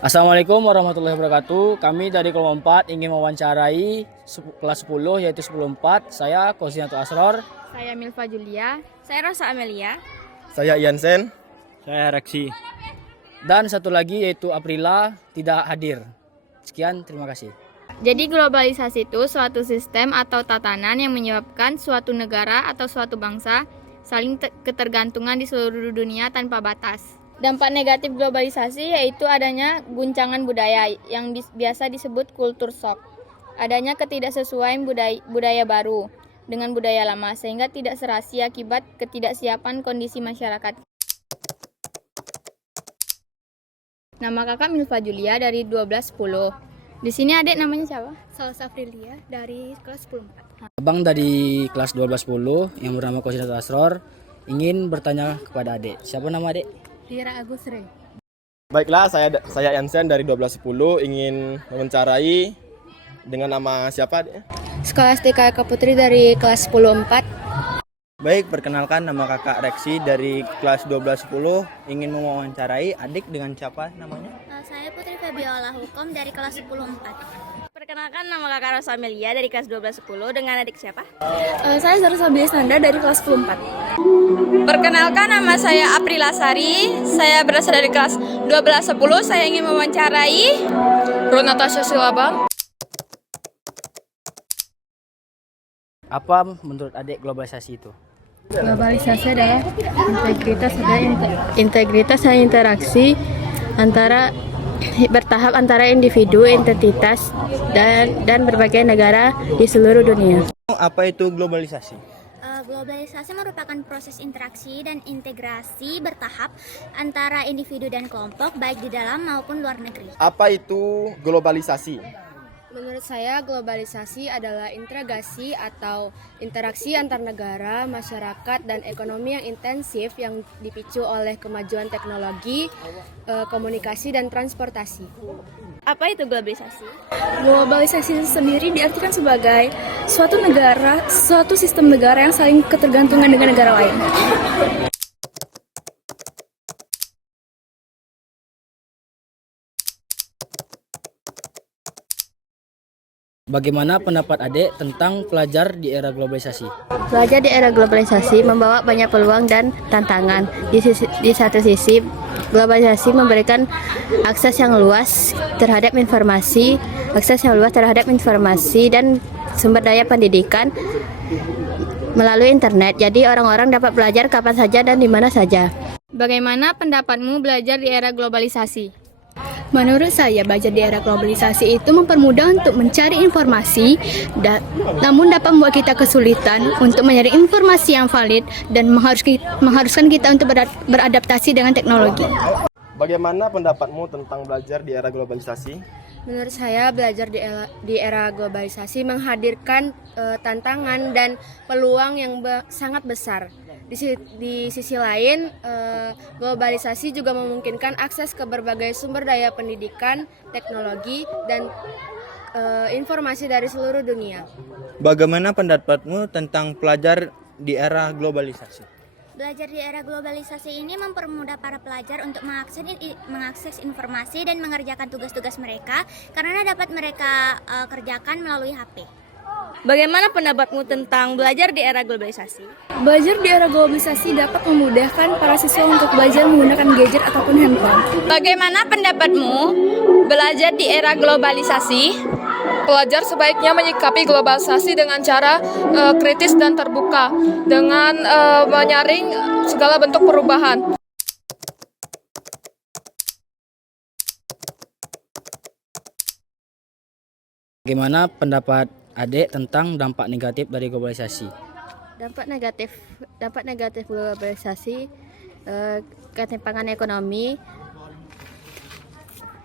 Assalamualaikum warahmatullahi wabarakatuh. Kami dari kelompok 4 ingin mewawancarai kelas 10 yaitu 10-4. Saya Kosinato Asror. Saya Milva Julia. Saya Rosa Amelia. Saya Iansen. Saya Reksi. Dan satu lagi yaitu Aprila tidak hadir. Sekian, terima kasih. Jadi globalisasi itu suatu sistem atau tatanan yang menyebabkan suatu negara atau suatu bangsa saling ketergantungan di seluruh dunia tanpa batas. Dampak negatif globalisasi yaitu adanya guncangan budaya yang biasa disebut kultur shock. Adanya ketidaksesuaian budaya baru dengan budaya lama sehingga tidak serasi akibat ketidaksiapan kondisi masyarakat. Nama kakak Milva Julia dari 1210. Di sini adik namanya siapa? Salsa Frilia dari kelas 10. Abang dari kelas 1210 yang bernama Kosinato Asror ingin bertanya kepada adik. Siapa nama adik? Dira Agus Rey. Baiklah, saya Iansen dari 1210 ingin mewawancarai dengan nama siapa? Skolastika Eka Putri dari kelas 10-4. Baik, perkenalkan nama kakak Reksi dari kelas 1210 ingin mewawancarai adik dengan siapa namanya? Saya Putri Febiola Hukum dari kelas 10-4. Perkenalkan nama kakak Rosa Amelia dari kelas 1210 dengan adik siapa? Saya Zara Sabia Nanda dari kelas 10-4. Perkenalkan nama saya Aprila Sari. Saya berasal dari kelas 1210. Saya ingin mewawancarai Ronatasha Silabang. Apa menurut adik globalisasi itu? Globalisasi adalah integritas dan interaksi antara bertahap antara individu, entitas dan berbagai negara di seluruh dunia. Apa itu globalisasi? Globalisasi merupakan proses interaksi dan integrasi bertahap antara individu dan kelompok baik di dalam maupun luar negeri. Apa itu globalisasi? Menurut saya, globalisasi adalah integrasi atau interaksi antar negara, masyarakat, dan ekonomi yang intensif yang dipicu oleh kemajuan teknologi, komunikasi, dan transportasi. apa itu globalisasi? Globalisasi sendiri diartikan sebagai suatu sistem negara yang saling ketergantungan dengan negara lain. Bagaimana pendapat adik tentang pelajar di era globalisasi? Belajar di era globalisasi membawa banyak peluang dan tantangan. Di satu sisi, globalisasi memberikan akses yang luas terhadap informasi dan sumber daya pendidikan melalui internet. Jadi orang-orang dapat belajar kapan saja dan di mana saja. Bagaimana pendapatmu belajar di era globalisasi? Menurut saya, belajar di era globalisasi itu mempermudah untuk mencari informasi, namun dapat membuat kita kesulitan untuk mencari informasi yang valid dan mengharuskan kita untuk beradaptasi dengan teknologi. Bagaimana pendapatmu tentang belajar di era globalisasi? Menurut saya, belajar di era globalisasi menghadirkan tantangan dan peluang yang sangat besar. Di sisi lain, globalisasi juga memungkinkan akses ke berbagai sumber daya pendidikan, teknologi, dan informasi dari seluruh dunia. Bagaimana pendapatmu tentang pelajar di era globalisasi? Belajar di era globalisasi ini mempermudah para pelajar untuk mengakses informasi dan mengerjakan tugas-tugas mereka karena dapat mereka kerjakan melalui HP. Bagaimana pendapatmu tentang belajar di era globalisasi? Belajar di era globalisasi dapat memudahkan para siswa untuk belajar menggunakan gadget ataupun handphone. Bagaimana pendapatmu belajar di era globalisasi? Pelajar sebaiknya menyikapi globalisasi dengan cara kritis dan terbuka, dengan menyaring segala bentuk perubahan. Bagaimana pendapat adik tentang dampak negatif dari globalisasi? Dampak negatif globalisasi, ketimpangan ekonomi,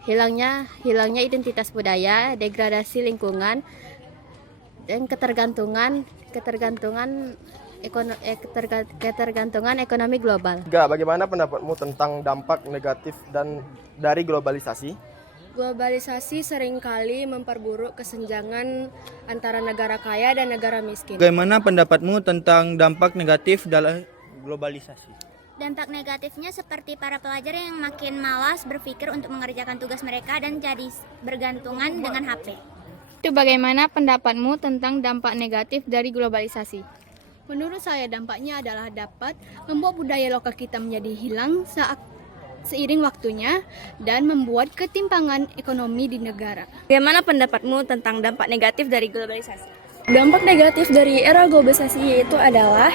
hilangnya identitas budaya, degradasi lingkungan, dan ketergantungan ekonomi global. Bagaimana pendapatmu tentang dampak negatif dari globalisasi? Globalisasi seringkali memperburuk kesenjangan antara negara kaya dan negara miskin. Bagaimana pendapatmu tentang dampak negatif dari globalisasi? Dampak negatifnya seperti para pelajar yang makin malas berpikir untuk mengerjakan tugas mereka dan jadi bergantungan dengan HP. Itu bagaimana pendapatmu tentang dampak negatif dari globalisasi? Menurut saya dampaknya adalah dapat membuat budaya lokal kita menjadi hilang seiring waktunya dan membuat ketimpangan ekonomi di negara. Bagaimana pendapatmu tentang dampak negatif dari globalisasi? Dampak negatif dari era globalisasi yaitu adalah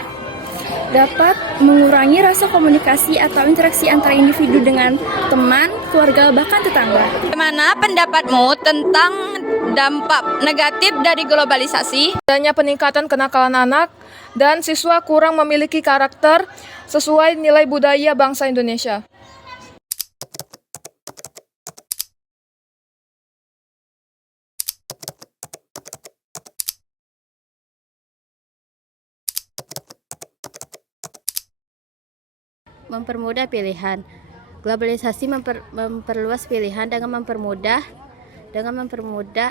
dapat mengurangi rasa komunikasi atau interaksi antara individu dengan teman, keluarga, bahkan tetangga. Bagaimana pendapatmu tentang dampak negatif dari globalisasi? Adanya peningkatan kenakalan anak dan siswa kurang memiliki karakter sesuai nilai budaya bangsa Indonesia. Mempermudah pilihan. Globalisasi memperluas pilihan dengan mempermudah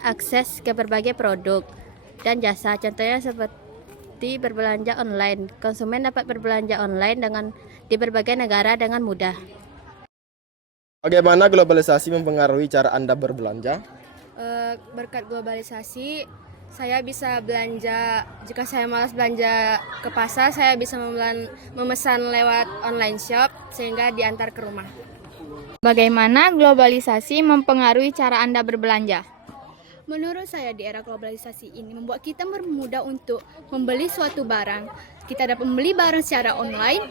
akses ke berbagai produk dan jasa. Contohnya seperti berbelanja online. Konsumen dapat berbelanja online di berbagai negara dengan mudah. Bagaimana globalisasi mempengaruhi cara Anda berbelanja? Berkat globalisasi, saya bisa belanja. Jika saya malas belanja ke pasar, saya bisa memesan lewat online shop sehingga diantar ke rumah. Bagaimana globalisasi mempengaruhi cara Anda berbelanja? Menurut saya di era globalisasi ini membuat kita bermudah untuk membeli suatu barang. Kita dapat membeli barang secara online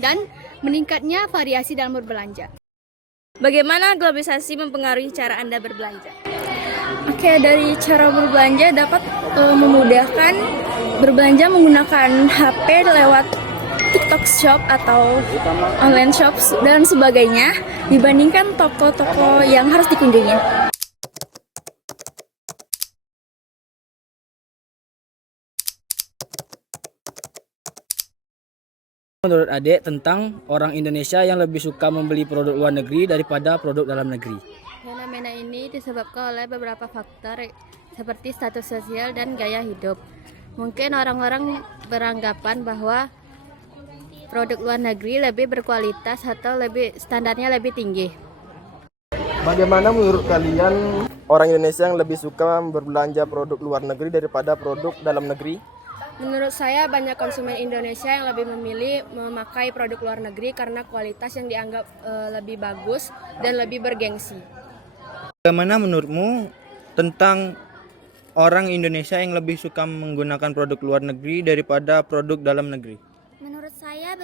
dan meningkatnya variasi dalam berbelanja. Bagaimana globalisasi mempengaruhi cara Anda berbelanja? Oke, dari cara berbelanja dapat memudahkan berbelanja menggunakan HP lewat TikTok Shop atau online shop dan sebagainya dibandingkan toko-toko yang harus dikunjungi. Menurut Adek tentang orang Indonesia yang lebih suka membeli produk luar negeri daripada produk dalam negeri? Fenomena ini disebabkan oleh beberapa faktor seperti status sosial dan gaya hidup. Mungkin orang-orang beranggapan bahwa produk luar negeri lebih berkualitas atau standarnya lebih tinggi. Bagaimana menurut kalian orang Indonesia yang lebih suka berbelanja produk luar negeri daripada produk dalam negeri? Menurut saya banyak konsumen Indonesia yang lebih memilih memakai produk luar negeri karena kualitas yang dianggap lebih bagus dan lebih bergengsi. Bagaimana menurutmu tentang orang Indonesia yang lebih suka menggunakan produk luar negeri daripada produk dalam negeri? Menurut saya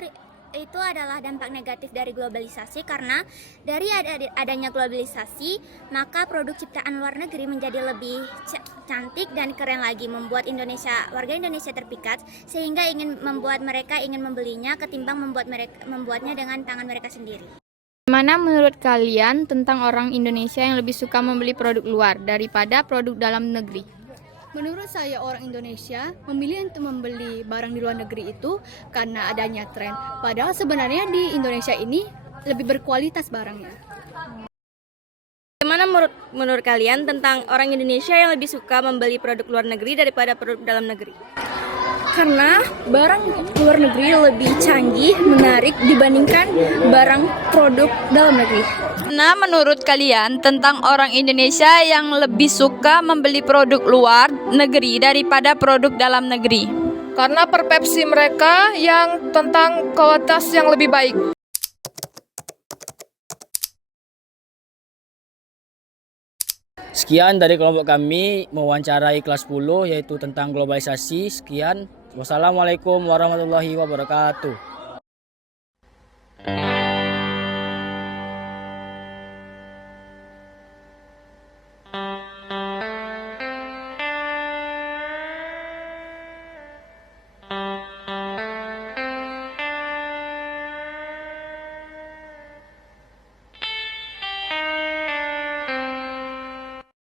itu adalah dampak negatif dari globalisasi karena dari adanya globalisasi maka produk ciptaan luar negeri menjadi lebih cantik dan keren lagi, membuat warga Indonesia terpikat sehingga membuat mereka ingin membelinya ketimbang membuatnya dengan tangan mereka sendiri. Bagaimana menurut kalian tentang orang Indonesia yang lebih suka membeli produk luar daripada produk dalam negeri? Menurut saya orang Indonesia memilih untuk membeli barang di luar negeri itu karena adanya tren. Padahal sebenarnya di Indonesia ini lebih berkualitas barangnya. Bagaimana menurut kalian tentang orang Indonesia yang lebih suka membeli produk luar negeri daripada produk dalam negeri? Karena barang luar negeri lebih canggih, menarik dibandingkan barang produk dalam negeri. Nah, menurut kalian tentang orang Indonesia yang lebih suka membeli produk luar negeri daripada produk dalam negeri? Karena persepsi mereka yang tentang kualitas yang lebih baik. Sekian dari kelompok kami mewawancarai kelas 10 yaitu tentang globalisasi. Sekian. Wassalamualaikum warahmatullahi wabarakatuh.